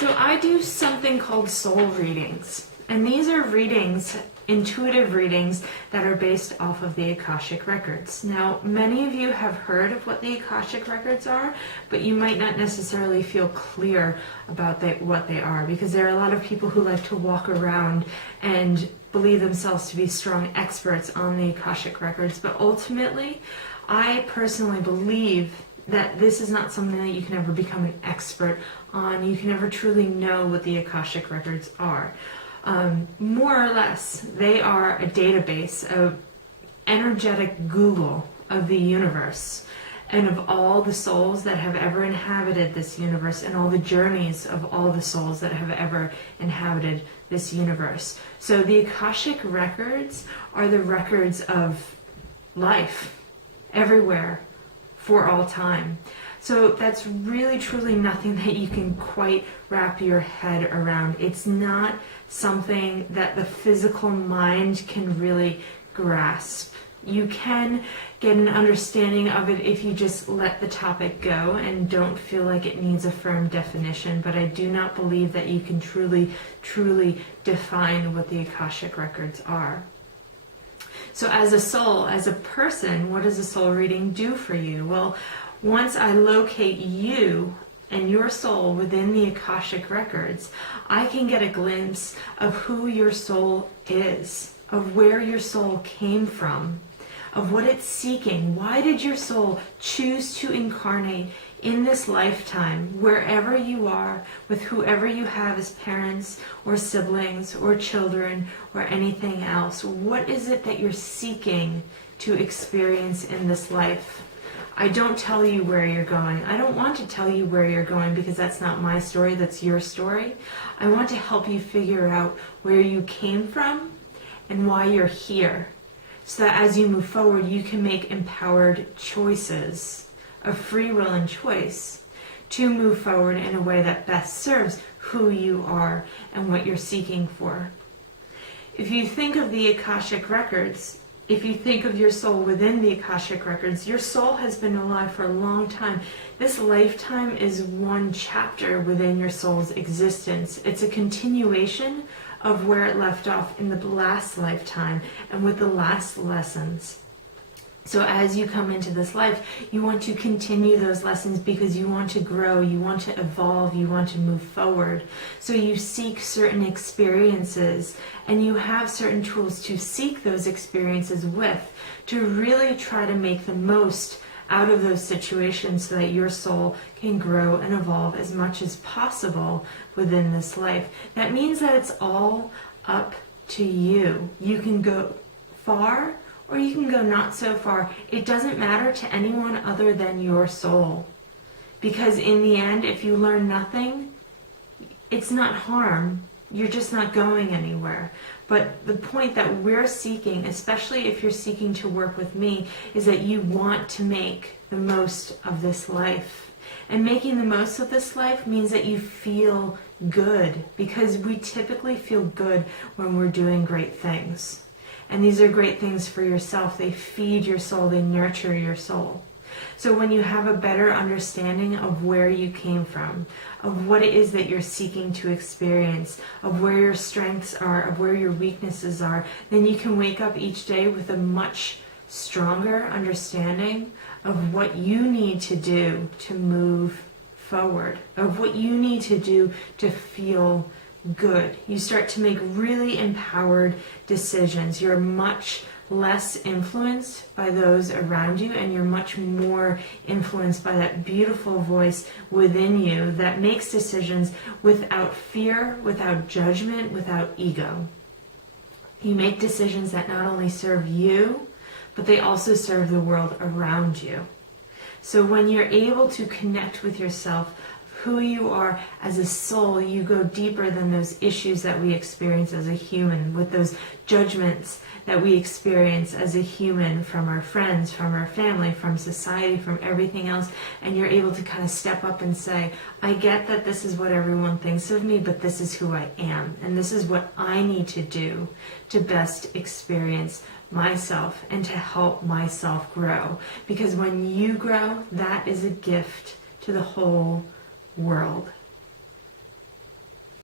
So I do something called soul readings, and these are readings, intuitive readings, that are based off of the Akashic records. Now, many of you have heard of what the Akashic records are, but you might not necessarily feel clear about what they are, because there are a lot of people who like to walk around and believe themselves to be strong experts on the Akashic records, but ultimately, I personally believe that this is not something that you can ever become an expert on. You can never truly know what the Akashic records are. More or less, they are a database, a energetic Google of the universe and of all the souls that have ever inhabited this universe and all the journeys of all the souls that have ever inhabited this universe. So the Akashic records are the records of life everywhere for all time. So that's really truly nothing that you can quite wrap your head around. It's not something that the physical mind can really grasp. You can get an understanding of it if you just let the topic go and don't feel like it needs a firm definition, but I do not believe that you can truly define what the Akashic records are. So as a soul, as a person, what does a soul reading do for you? Well, once I locate you and your soul within the Akashic records, I can get a glimpse of who your soul is, of where your soul came from, of what it's seeking. Why did your soul choose to incarnate in this lifetime, wherever you are, with whoever you have as parents or siblings or children or anything else? What is it that you're seeking to experience in this life? I don't tell you where you're going. I don't want to tell you where you're going because that's not my story, that's your story. I want to help you figure out where you came from and why you're here, so that as you move forward, you can make empowered choices of free will and choice to move forward in a way that best serves who you are and what you're seeking for. If you think of the Akashic records, if you think of your soul within the Akashic records, your soul has been alive for a long time. This lifetime is one chapter within your soul's existence. It's a continuation of where it left off in the last lifetime and with the last lessons. So as you come into this life, you want to continue those lessons because you want to grow, you want to evolve, you want to move forward. So you seek certain experiences and you have certain tools to seek those experiences with, to really try to make the most out of those situations so that your soul can grow and evolve as much as possible within this life. That means that it's all up to you. You can go far or you can go not so far. It doesn't matter to anyone other than your soul. Because in the end, if you learn nothing, it's not harm. You're just not going anywhere. But the point that we're seeking, especially if you're seeking to work with me, is that you want to make the most of this life. And making the most of this life means that you feel good, because we typically feel good when we're doing great things. And these are great things for yourself. They feed your soul, they nurture your soul. So when you have a better understanding of where you came from, of what it is that you're seeking to experience, of where your strengths are, of where your weaknesses are, then you can wake up each day with a much stronger understanding of what you need to do to move forward, of what you need to do to feel good. You start to make really empowered decisions. You're much less influenced by those around you, and you're much more influenced by that beautiful voice within you that makes decisions without fear, without judgment, without ego. You make decisions that not only serve you, but they also serve the world around you. So when you're able to connect with yourself, who you are as a soul, you go deeper than those issues that we experience as a human, with those judgments that we experience as a human from our friends, from our family, from society, from everything else. And you're able to kind of step up and say, I get that this is what everyone thinks of me, but this is who I am. And this is what I need to do to best experience myself and to help myself grow. Because when you grow, that is a gift to the whole world.